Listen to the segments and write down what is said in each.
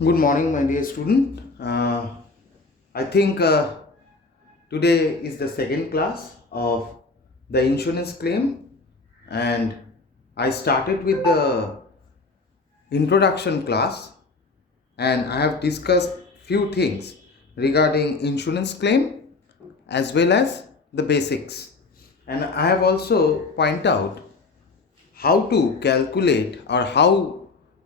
Good morning, my dear student. I think today is the second class of the insurance claim, and I started with the introduction class, and I have discussed few things regarding insurance claim as well as the basics. And I have also point out how to calculate or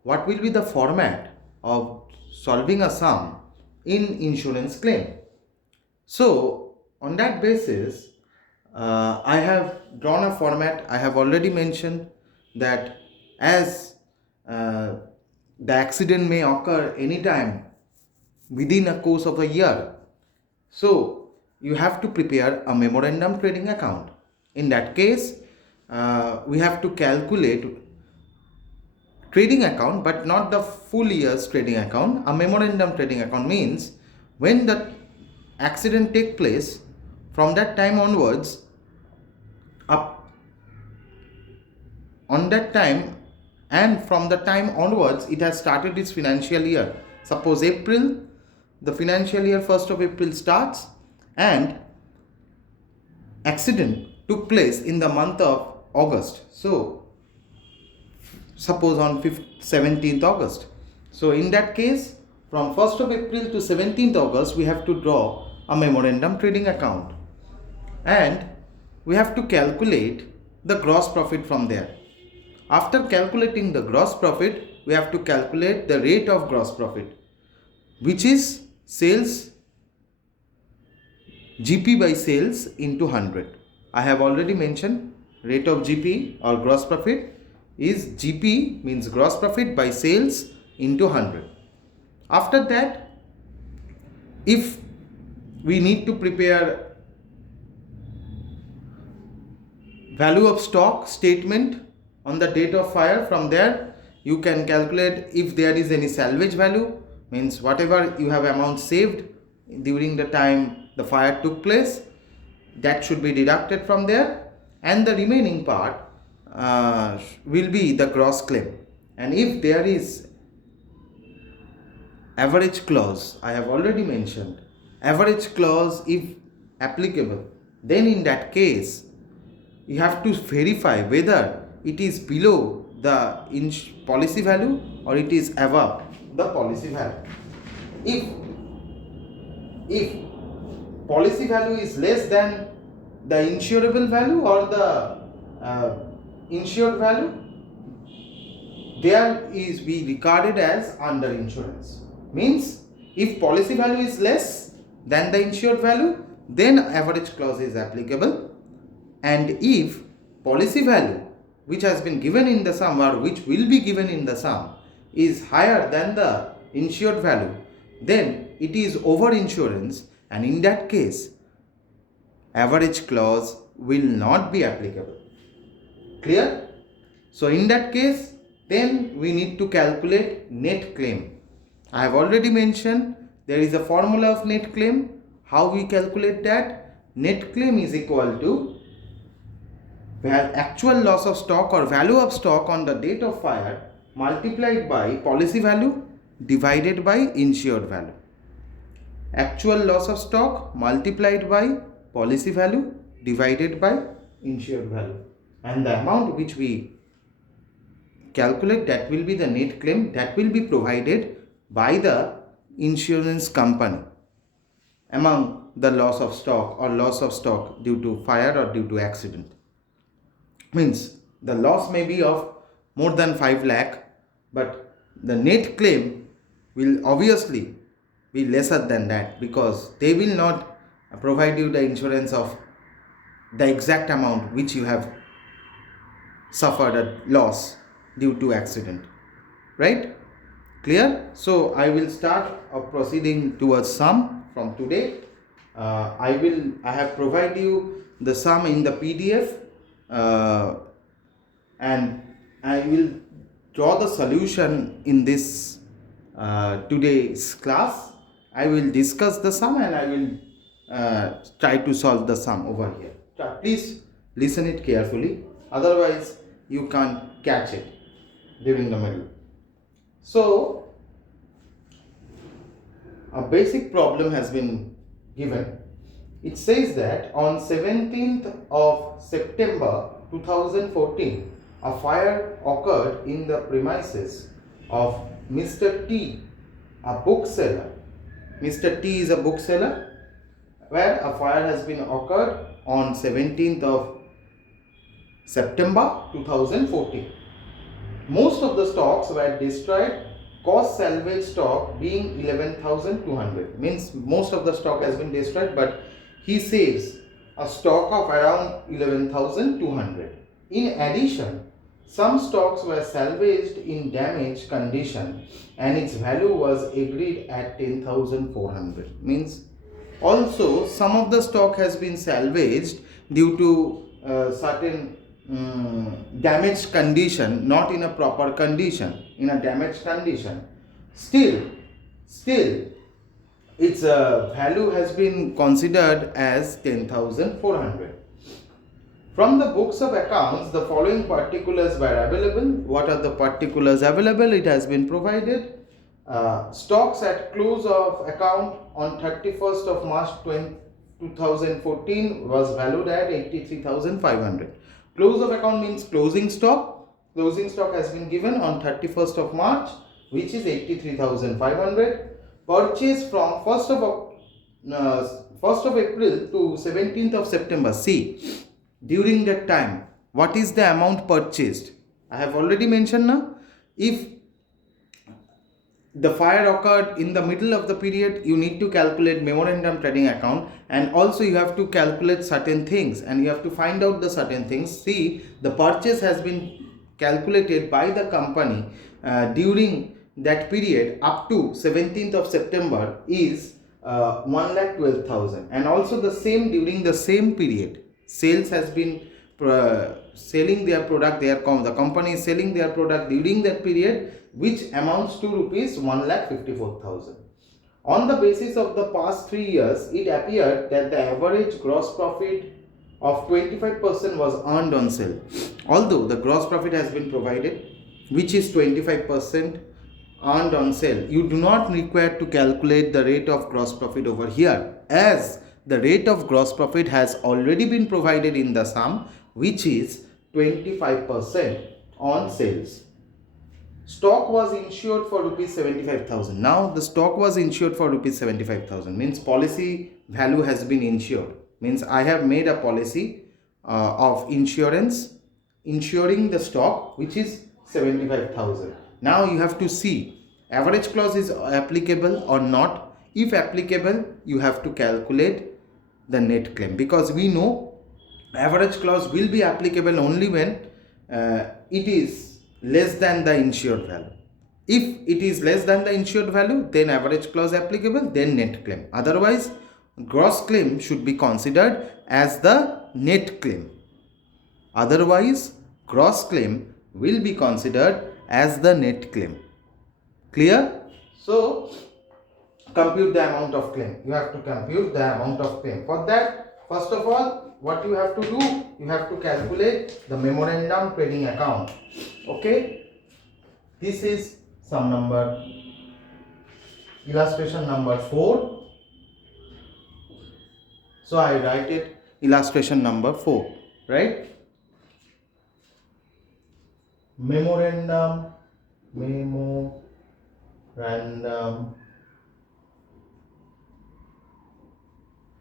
what will be the format of solving a sum in insurance claim. So on that basis, I have drawn a format. I have already mentioned that as uh, the accident may occur anytime within a course of a year, so you have to prepare a memorandum trading account. In that case, we have to calculate trading account, but not the full year's trading account. A memorandum trading account means when the accident take place, from that time onwards, up on that time, and from the time onwards it has started its financial year. Suppose April, the financial year 1st of April starts, and accident took place in the month of August. So suppose on 17th August. So in that case, from 1st of April to 17th August, we have to draw a memorandum trading account, and we have to calculate the gross profit from there. After calculating the gross profit, we have to calculate the rate of gross profit, which is sales GP by sales into 100. I have already mentioned rate of GP or gross profit is GP, means gross profit, by sales into 100. After that, if we need to prepare value of stock statement on the date of fire, from there you can calculate if there is any salvage value, means whatever you have amount saved during the time the fire took place, that should be deducted from there, and the remaining part will be the gross claim. And if there is average clause, I have already mentioned average clause if applicable, then in that case you have to verify whether it is below the policy value or it is above the policy value. If policy value is less than the insurable value or the insured value, there is be regarded as under insurance. Means if policy value is less than the insured value, then average clause is applicable, and if policy value which has been given in the sum or which will be given in the sum is higher than the insured value, then it is over insurance, and in that case average clause will not be applicable. Clear? So in that case, then we need to calculate net claim. I have already mentioned there is a formula of net claim. How we calculate that? Net claim is equal to actual loss of stock or value of stock on the date of fire multiplied by policy value divided by insured value. Actual loss of stock multiplied by policy value divided by insured value, and the amount which we calculate, that will be the net claim that will be provided by the insurance company among the loss of stock or loss of stock due to fire or due to accident. Means the loss may be of more than 5 lakh, but the net claim will obviously be lesser than that, because they will not provide you the insurance of the exact amount which you have suffered a loss due to accident. Right? Clear? So I will start proceeding towards sum from today. I have provided you the sum in the PDF, and I will draw the solution in this today's class. I will discuss the sum and I will try to solve the sum over here. Please listen it carefully, otherwise you can't catch it during the middle. So a basic problem has been given. It says that on 17th of September 2014, a fire occurred in the premises of Mr. T, a bookseller. Mr. T is a bookseller where a fire has been occurred on 17th of September 2014. Most of the stocks were destroyed, cost salvage stock being 11,200. Means most of the stock has been destroyed, but he saves a stock of around 11,200. In addition, some stocks were salvaged in damaged condition and its value was agreed at 10,400. Means also some of the stock has been salvaged due to certain damaged condition, not in a proper condition, in a damaged condition. Still its value has been considered as 10,400. From the books of accounts, the following particulars were available. What are the particulars available? It has been provided. Stocks at close of account on 31st of March 2014 was valued at 83,500. Close of account means closing stock. Closing stock has been given on 31st of March, which is 83,500. Purchase from 1st of April to 17th of September. See, during that time, what is the amount purchased? I have already mentioned now. If the fire occurred in the middle of the period, you need to calculate memorandum trading account, and also you have to calculate certain things and you have to find out the certain things. See, the purchase has been calculated by the company during that period up to 17th of September is 1,12,000, and also the same during the same period sales has been selling their product, the company is selling their product during that period, which amounts to rupees 1,54,000. On the basis of the past 3 years, it appeared that the average gross profit of 25% was earned on sale. Although the gross profit has been provided, which is 25% earned on sale, you do not require to calculate the rate of gross profit over here, as the rate of gross profit has already been provided in the sum, which is 25% on sales. Stock was insured for rupees 75,000. Now the stock was insured for rupees 75,000 means policy value has been insured. Means I have made a policy of insurance insuring the stock, which is 75,000. Now you have to see average clause is applicable or not. If applicable, you have to calculate the net claim, because we know average clause will be applicable only when it is less than the insured value. If it is less than the insured value, then average clause applicable, then net claim. Otherwise, gross claim should be considered as the net claim. Otherwise, gross claim will be considered as the net claim. Clear? So, compute the amount of claim. You have to compute the amount of claim. For that, first of all, what you have to do, you have to calculate the memorandum trading account. Okay, this is some number, illustration number 4. So I write it illustration number 4, right? Memorandum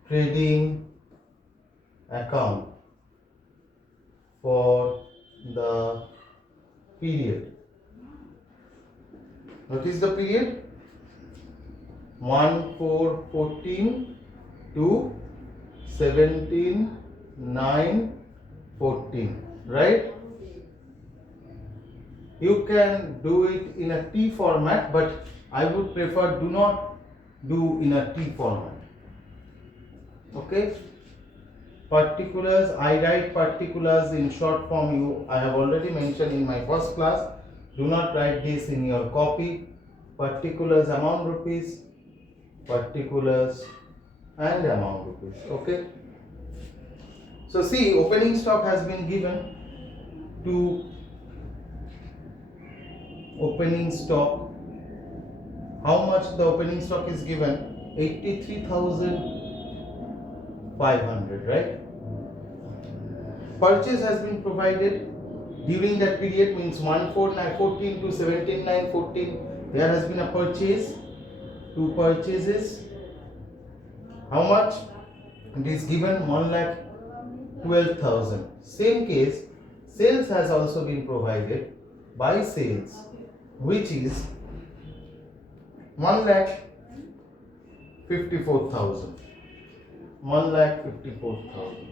trading account for the period. What is the period? 1/4/14 to 17/9/14, right? You can do it in a T format, but I would prefer do not do in a T format. Okay, particulars, I write particulars in short form. I have already mentioned in my first class. Do not write this in your copy. Particulars amount rupees, particulars and amount rupees. Okay, so see, opening stock has been given to opening stock how much the opening stock is given? 83,500, right? Purchase has been provided during that period, means 1/4/14 to 17/9/14. There has been a purchase, two purchases. How much? It is given 1,12,000. Same case, sales has also been provided by sales, which is 1,54,000. 1,54,000.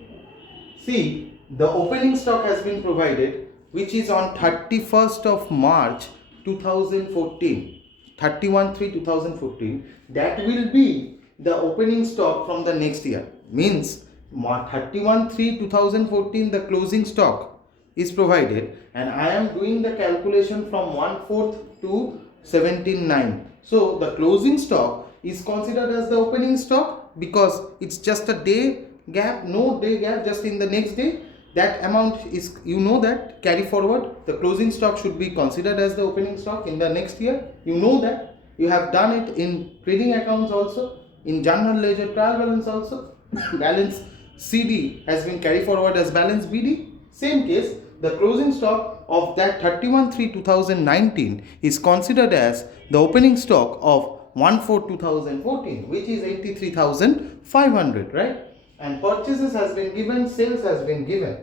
See, the opening stock has been provided, which is on 31st of March 2014, 31/3/2014. That will be the opening stock from the next year. Means 31/3/2014 the closing stock is provided, and I am doing the calculation from 1/4 to 17/9. So the closing stock is considered as the opening stock because it's just a day gap, no day gap, just in the next day. That amount is, you know, that carry forward. The closing stock should be considered as the opening stock in the next year. You know that. You have done it in trading accounts also, in general ledger trial balance also. Balance CD has been carried forward as balance BD. Same case, the closing stock of that 31/3/2019 is considered as the opening stock of 1/4/2014, which is 83,500, right? And purchases has been given, sales has been given,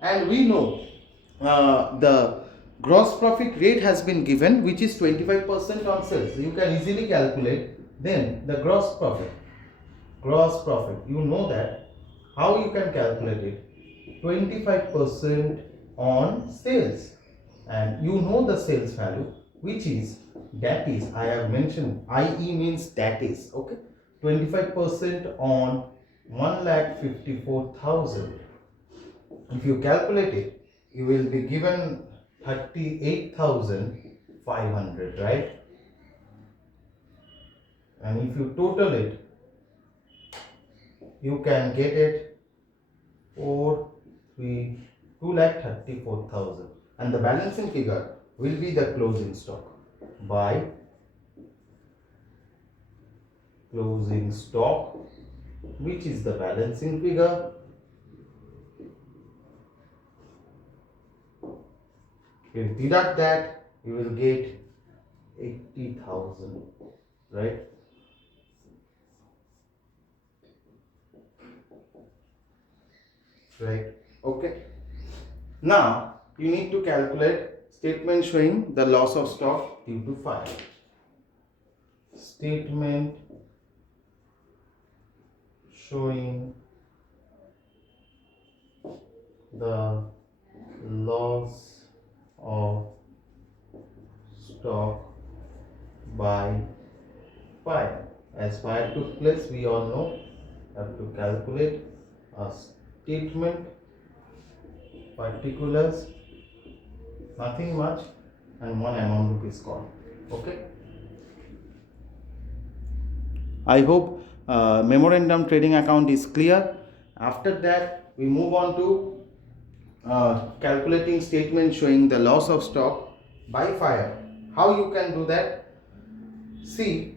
and we know the gross profit rate has been given, which is 25% on sales. You can easily calculate then the gross profit. You know that. How you can calculate it? 25% on sales, and you know the sales value, which is, that is, I have mentioned IE means that is, okay. 25% on 1,54,000. If you calculate it, you will be given 38,500, right? And if you total it, you can get it 2,34,000, and the balancing figure will be the closing stock by closing stock, which is the balancing figure. You deduct that, you will get 80,000, right? Right. Okay. Now you need to calculate statement showing the loss of stock due to fire. Statement showing the loss of stock by fire. As fire took place, we all know, have to calculate a statement, particulars, nothing much, and one amount rupees called. Okay. I hope memorandum trading account is clear. After that, we move on to calculating statement showing the loss of stock by fire. How you can do that? See,